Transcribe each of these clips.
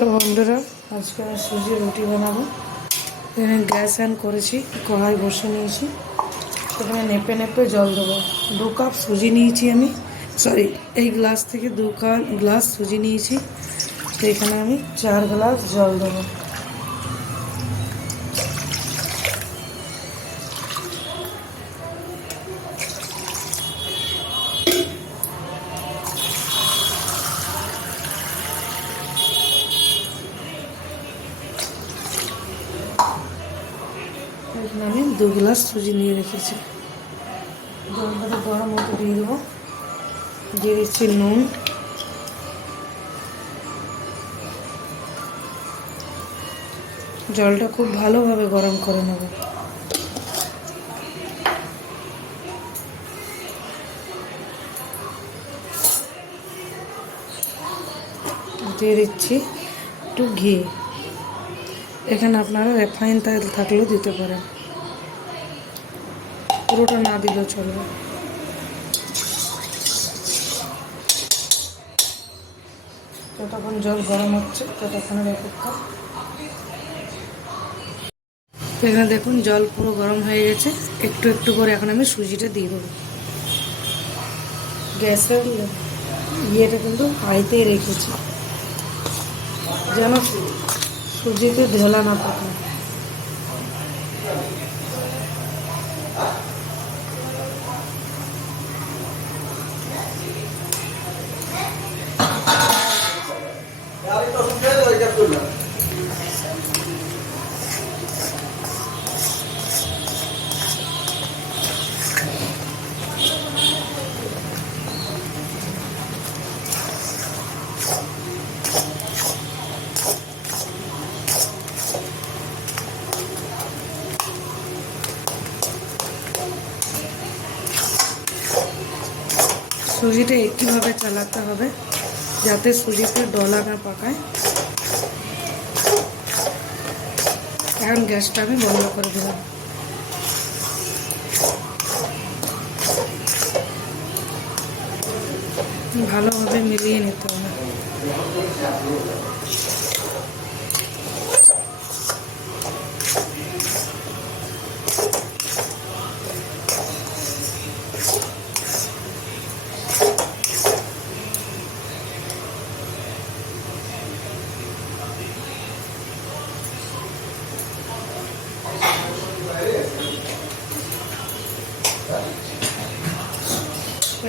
তো বন্ধুরা, আজকে আমি সুজি রুটি বানাবো। এখানে গ্যাস অন করেছি, কড়াই বসে নিয়েছি। সেখানে নেপে নেপে জল দেবো। 2 কাপ সুজি নিয়েছি আমি, সরি, এই গ্লাস থেকে 2 গ্লাস সুজি নিয়েছি। তো এখানে আমি 4 গ্লাস জল দেবো। এখানে আমি 2 গ্লাস সুজি নিয়ে রেখেছি। জলটাকে গরম মতো দিয়ে দেবো। দিয়ে দিচ্ছি নুন, জলটা খুব ভালোভাবে গরম করে নেব। দিয়ে দিচ্ছি একটু ঘি। এখানে আপনারা রিফাইন তেল থাকলেও দিতে পারেন, পুরোটা না দিলেও চলবে। যতক্ষণ জল গরম হচ্ছে ততক্ষণের অপেক্ষা। এখানে দেখুন জল পুরো গরম হয়ে গেছে। একটু একটু করে এখন আমি সুজিটা দিয়ে দেবো। গ্যাসের ইয়েটা কিন্তু হাইতেই রেখেছি, যেন সুজিতে ঢেলা না পাকায়। সুজিটা একইভাবে চালাতে হবে যাতে সুজিতে ডলা না পাকায়। এখন গ্যাসটা আমি বন্ধ করে দিলাম। ভালোভাবে মিলিয়ে নিতে হবে।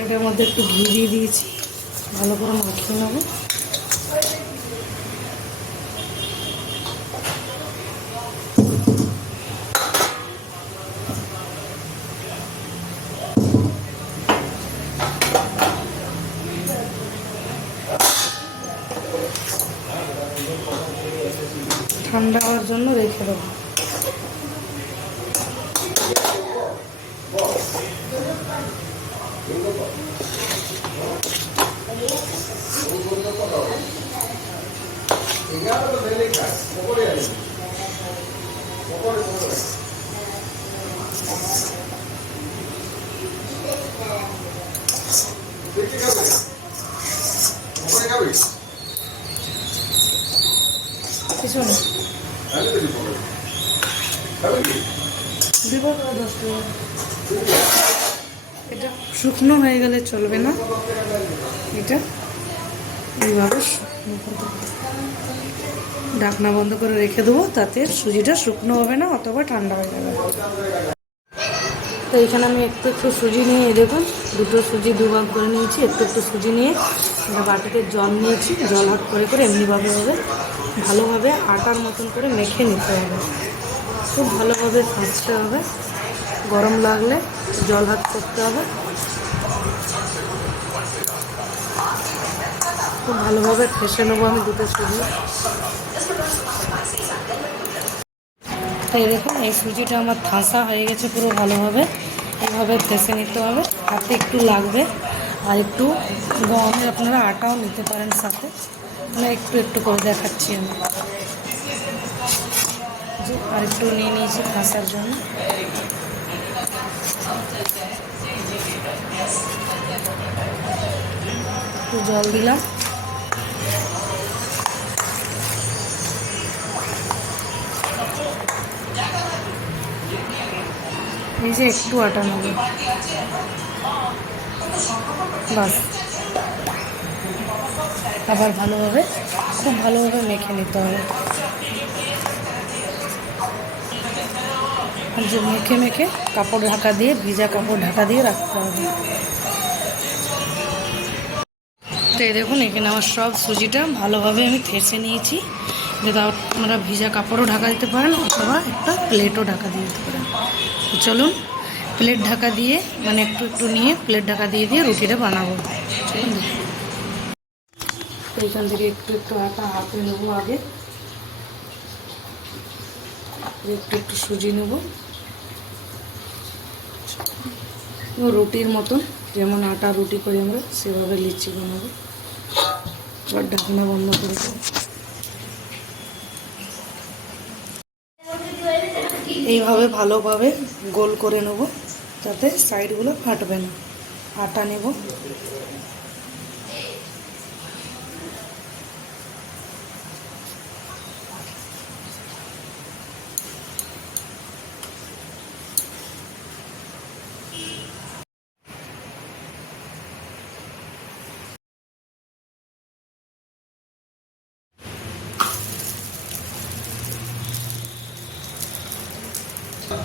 এটার মধ্যে একটু ঘি দিয়ে দিয়েছি, ভালো করে মাখিয়ে নেব। ঠান্ডা হওয়ার জন্য রেখে দেবো। কিছু না, এটা শুকনো হয়ে গেলে চলবে না। এটা এইভাবে ঢাকনা বন্ধ করে রেখে দেবো, তাতে সুজিটা শুকনো হবে না অথবা ঠান্ডা হয়ে যাবে। তো এখানে আমি একটু একটু সুজি নিয়ে, দেখুন 2টো সুজি 2 ভাগ করে নিয়েছি। একটু একটু সুজি নিয়ে একটা বাটিতে জল নিয়েছি। জল হাত করে এমনিভাবে ভালোভাবে আটার মতন করে মেখে নিতে হবে। খুব ভালোভাবে ভাজতে হবে। গরম লাগলে জল হাত করতে হবে। খুব ভালোভাবে ঠেসে নেবো আমি 2টো সুজি। তাই দেখুন এই সুজিটা আমার ঠাসা হয়ে গেছে পুরো ভালোভাবে। এইভাবে ঠেসে নিতে হবে, হাতে একটু লাগবে। আর একটু গরমে আপনারা আটাও নিতে পারেন সাথে। মানে একটু একটু করে দেখাচ্ছি আমি। আর একটু নিয়ে নিয়েছি ঠাসার জন্য। একটু জল দিলাম। এই যে একটু আটা নেব, বাস। আবার ভালোভাবে, খুব ভালোভাবে মেখে নিতে হবে। আর যে মেখে মেখে কাপড় ঢাকা দিয়ে, ভিজা কাপড় ঢাকা দিয়ে রাখতে হবে। তো এই দেখুন, এখানে আমার সব সুজিটা ভালোভাবে আমি থেসে নিয়েছি। যেটা আপনারা ভিজা কাপড়ও ঢাকা দিতে পারেন অথবা একটা প্লেটও ঢাকা দিয়ে দিতে পারেন। তো চলুন, প্লেট ঢাকা দিয়ে, মানে একটু একটু নিয়ে প্লেট ঢাকা দিয়ে দিয়ে রুটিটা বানাবো। চলুন, এইখান থেকে একটু একটু আটা হাতে নেবো। আগে একটু একটু সুজি নেব, রুটির মতন, যেমন আটা রুটি করি আমরা সেভাবে লিচি বানাবো। এবার ঢাকনা বন্ধ করে দেবো। এইভাবে ভালোভাবে গোল করে নেব, যাতে সাইডগুলো ফাটবে না। আটা নেব,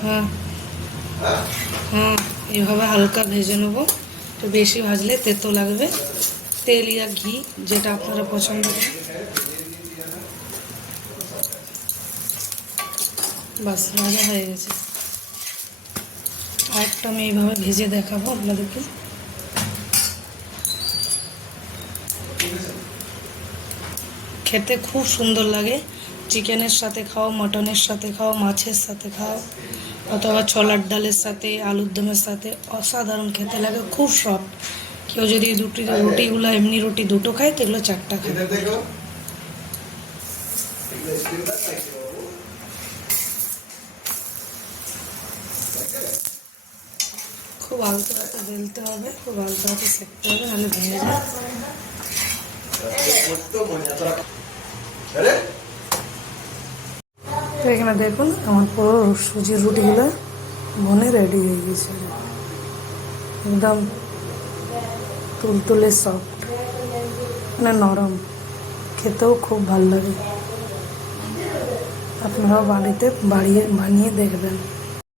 হ্যাঁ হ্যাঁ, এইভাবে হালকা ভেজে নেব। তো বেশি ভাজলে তেতো লাগবে। তেল या ঘি যেটা আপনারা পছন্দ করেন। বাস, ভাজা হয়ে গেছে। আরেকটা আমি এইভাবে ভেজে দেখাবো আপনাদেরকে। খেতে খুব সুন্দর লাগে। চিকেনের সাথে খাও, মটনের সাথে খাও, মাছের সাথে খাও, অথবা ছোলার ডালের সাথে, আলুর দমের সাথে অসাধারণ খেতে লাগে, খুব সফট। কেউ যদি রুটিগুলো এমনি রুটি দুটো খায় তো এগুলো চারটা খায়। খুব আলতো হাতে বেলতে হবে, খুব আলতো হাতে সেঁকতে হবে, নাহলে ভেঙে যায়। তো এখানে দেখুন, আমার পুরো সুজির রুটিগুলো বনে রেডি হয়ে গেছে, একদম তুলতুলে সফট, মানে নরম, খেতেও খুব ভালো লাগে। আপনারাও বাড়িতে বানিয়ে দেখবেন।